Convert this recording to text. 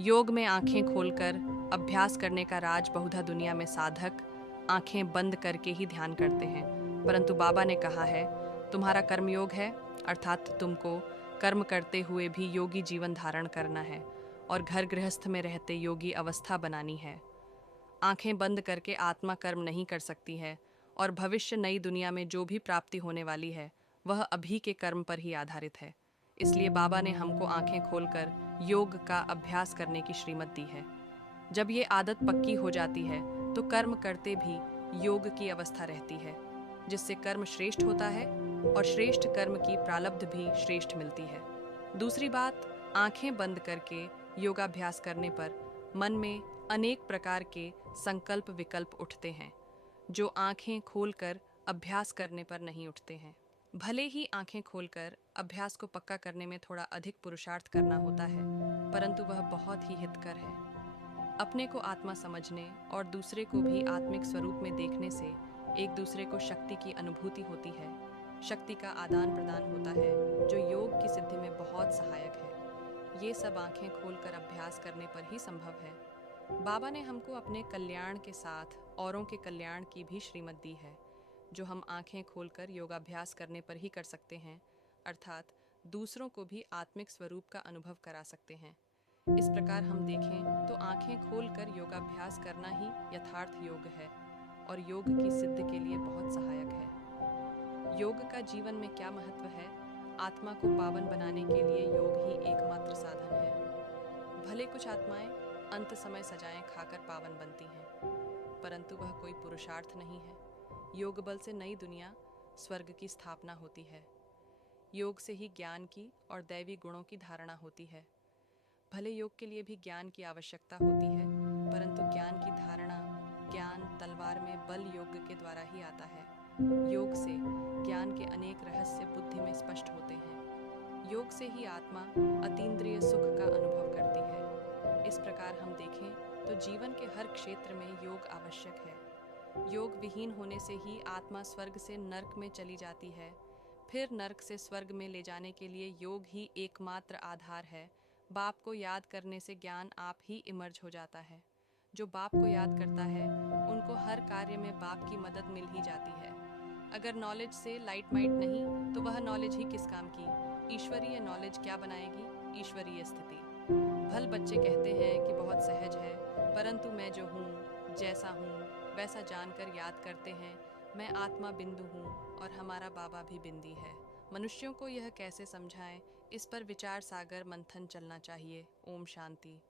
योग में आंखें खोलकर अभ्यास करने का राज बहुधा दुनिया में साधक आंखें बंद करके ही ध्यान करते हैं। परंतु बाबा ने कहा है, तुम्हारा कर्मयोग है, अर्थात तुमको कर्म करते हुए भी योगी जीवन धारण करना है और घर गृहस्थ में रहते योगी अवस्था बनानी है। आंखें बंद करके आत्मा कर्म नहीं कर सकती है और भविष्य नई दुनिया में जो भी प्राप्ति होने वाली है वह अभी के कर्म पर ही आधारित है। इसलिए बाबा ने हमको आंखें खोलकर योग का अभ्यास करने की श्रीमत दी है। जब ये आदत पक्की हो जाती है तो कर्म करते भी योग की अवस्था रहती है, जिससे कर्म श्रेष्ठ होता है और श्रेष्ठ कर्म की प्रालब्ध भी श्रेष्ठ मिलती है। दूसरी बात, आंखें बंद करके योगाभ्यास करने पर मन में अनेक प्रकार के संकल्प विकल्प उठते हैं, जो आंखें खोलकर अभ्यास करने पर नहीं उठते हैं। भले ही आंखें खोलकर अभ्यास को पक्का करने में थोड़ा अधिक पुरुषार्थ करना होता है, परंतु वह बहुत ही हितकर है। अपने को आत्मा समझने और दूसरे को भी आत्मिक स्वरूप में देखने से एक दूसरे को शक्ति की अनुभूति होती है। शक्ति का आदान प्रदान होता है, जो योग की सिद्धि में बहुत सहायक है। ये सब आंखें खोलकर अभ्यास करने पर ही संभव है। बाबा ने हमको अपने कल्याण के साथ औरों के कल्याण की भी श्रीमत दी है, जो हम आंखें खोलकर योगाभ्यास करने पर ही कर सकते हैं, अर्थात दूसरों को भी आत्मिक स्वरूप का अनुभव करा सकते हैं। इस प्रकार हम देखें तो आंखें खोलकर योगाभ्यास करना ही यथार्थ योग है और योग की सिद्धि के लिए बहुत सहायक है। योग का जीवन में क्या महत्व है? आत्मा को पावन बनाने के लिए योग ही एकमात्र साधन है। भले कुछ आत्माएं अंत समय सजाएं खाकर पावन बनती हैं, परंतु वह कोई पुरुषार्थ नहीं है। योग बल से नई दुनिया स्वर्ग की स्थापना होती है। योग से ही ज्ञान की और दैवी गुणों की धारणा होती है। भले योग के लिए भी ज्ञान की आवश्यकता होती है, परंतु ज्ञान की धारणा ज्ञान तलवार में बल योग के द्वारा ही आता है। योग से ज्ञान के अनेक रहस्य बुद्धि में स्पष्ट होते हैं। योग से ही आत्मा अतीन्द्रिय सुख का अनुभव करती है। इस प्रकार हम देखें तो जीवन के हर क्षेत्र में योग आवश्यक है। योग विहीन होने से ही आत्मा स्वर्ग से नर्क में चली जाती है। फिर नर्क से स्वर्ग में ले जाने के लिए योग ही एकमात्र आधार है। बाप को याद करने से ज्ञान आप ही इमर्ज हो जाता है। जो बाप को याद करता है उनको हर कार्य में बाप की मदद मिल ही जाती है। अगर नॉलेज से लाइट माइट नहीं तो वह नॉलेज ही किस काम की। ईश्वरीय नॉलेज क्या बनाएगी ईश्वरीय स्थिति। भल बच्चे कहते हैं कि बहुत सहज है, परंतु मैं जो हूँ जैसा हूँ वैसा जानकर याद करते हैं। मैं आत्मा बिंदु हूँ और हमारा बाबा भी बिंदी है। मनुष्यों को यह कैसे समझाएं, इस पर विचार सागर मंथन चलना चाहिए। ओम शांति।